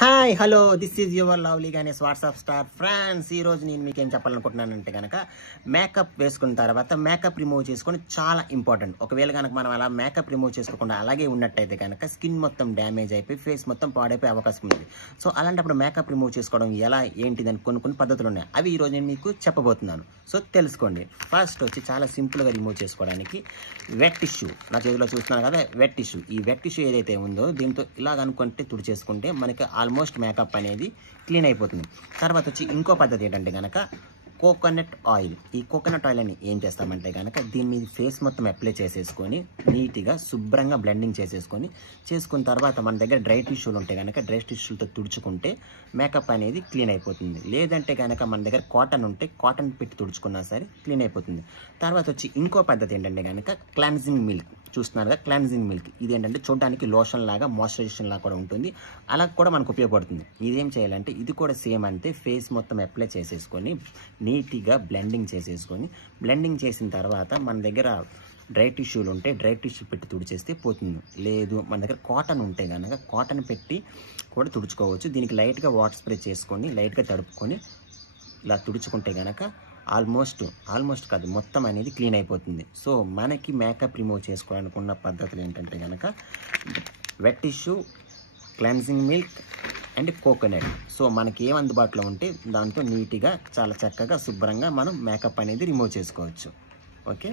Hi hello this is your lovely Ganesh WhatsApp star friends. ఈరోజు నేను మీకు ఏం చెప్పాలనుకుంటున్నానంటే కనుక మేకప్ వేసుకున్న తర్వాత మేకప్ రిమూవ్ చేసుకొని చాలా ఇంపార్టెంట్. ఒకవేళ కనుక మనం అలా మేకప్ రిమూవ్ చేసుకోకుండా అలాగే ఉన్నట్టయితే కనుక స్కిన్ మొత్తం డ్యామేజ్ అయిపోయి ఫేస్ మొత్తం పాడైపోయే అవకాశం ఉంది. సో అలాంటప్పుడు మేకప్ రిమూవ్ చేసుకోవడం ఎలా ఏంటిదని కొన్ని పద్ధతులు ఉన్నాయి. అవి ఈరోజు నేను మీకు చెప్పబోతున్నాను. సో తెలుసుకోండి. ఫస్ట్ వచ్చి చాలా సింపుల్గా రిమూవ్ చేసుకోవడానికి వెట్ టిష్యూ, నా చేతిలో చూస్తున్నాను కదా వెట్ టిష్యూ. ఈ వెట్ టిష్యూ ఏదైతే ఉందో దీంతో ఇలాగ అనుకుంటే తుడిచేసుకుంటే మనకి ఆల్మోస్ట్ మేకప్ అనేది క్లీన్ అయిపోతుంది. తర్వాత వచ్చి ఇంకో పద్ధతి ఏంటంటే కనుక కోకోనట్ ఆయిల్. ఈ కోకోనట్ ఆయిల్ అని ఏం చేస్తామంటే కనుక దీని మీద ఫేస్ మొత్తం అప్లై చేసేసుకొని నీట్గా శుభ్రంగా బ్లెండింగ్ చేసుకున్న తర్వాత మన దగ్గర డ్రై టిష్యూలు ఉంటే కనుక డ్రై టిష్యూలతో తుడుచుకుంటే మేకప్ అనేది క్లీన్ అయిపోతుంది. లేదంటే కనుక మన దగ్గర కాటన్ ఉంటే కాటన్ పెట్టి తుడుచుకున్నా సరే క్లీన్ అయిపోతుంది. తర్వాత వచ్చి ఇంకో పద్ధతి ఏంటంటే కనుక క్లెన్జింగ్ మిల్క్. చూస్తున్నారు కదా క్లెన్జింగ్ మిల్క్. ఇది ఏంటంటే చూడడానికి లోషన్ లాగా మాయిశ్చరైజేషన్ లాగా కూడా ఉంటుంది. అలా కూడా మనకు ఉపయోగపడుతుంది. ఇదేం చేయాలంటే ఇది కూడా సేమ్ అంతే, ఫేస్ మొత్తం అప్లై చేసేసుకొని నీట్గా బ్లెండింగ్ చేసిన తర్వాత మన దగ్గర డ్రై టిష్యూలు ఉంటే డ్రై టిష్యూ పెట్టి తుడిచేస్తే పోతుంది. లేదు మన దగ్గర కాటన్ ఉంటే కనుక కాటన్ పెట్టి కూడా తుడుచుకోవచ్చు. దీనికి లైట్గా వాటర్ స్ప్రే చేసుకొని లైట్గా తడుపుకొని ఇలా తుడుచుకుంటే కనుక ఆల్మోస్ట్ కాదు మొత్తం అనేది క్లీన్ అయిపోతుంది. సో మనకి మేకప్ రిమూవ్ చేసుకోవాలనుకున్న పద్ధతులు ఏంటంటే కనుక wet tissue, cleansing milk and coconut. So మనకి ఏం అందుబాటులో ఉంటే దాంతో నీట్గా చాలా చక్కగా శుభ్రంగా మనం మేకప్ అనేది రిమూవ్ చేసుకోవచ్చు. ఓకే.